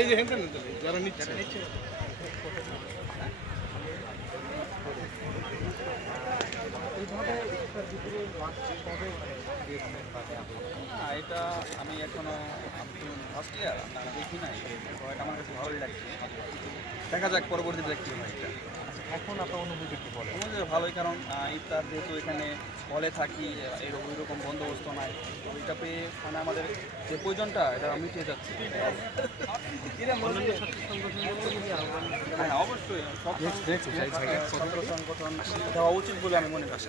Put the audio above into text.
এই যে হেনটা নিতে যারা নিচ্ছে এটা আমি এখনও ফার্স্ট ইয়ার আপনারা দেখি নাই এটা আমার কাছে ভালোই লাগছে দেখা যাক পরবর্তীতে কি হয় এটা। এখন আপনার অনুভূতি কি বলে আমাদের ভালোই কারণ ইফতার যেহেতু এখানে হলে থাকি এরকম ওই রকম বন্দোবস্ত নাই। তো এটা পেয়ে মানে আমাদের যে প্রয়োজনটা এটা মিটিয়ে যাচ্ছে। অবশ্যই। সব ছাত্র সংগঠন দেওয়া উচিত বলে আমি মনে করছি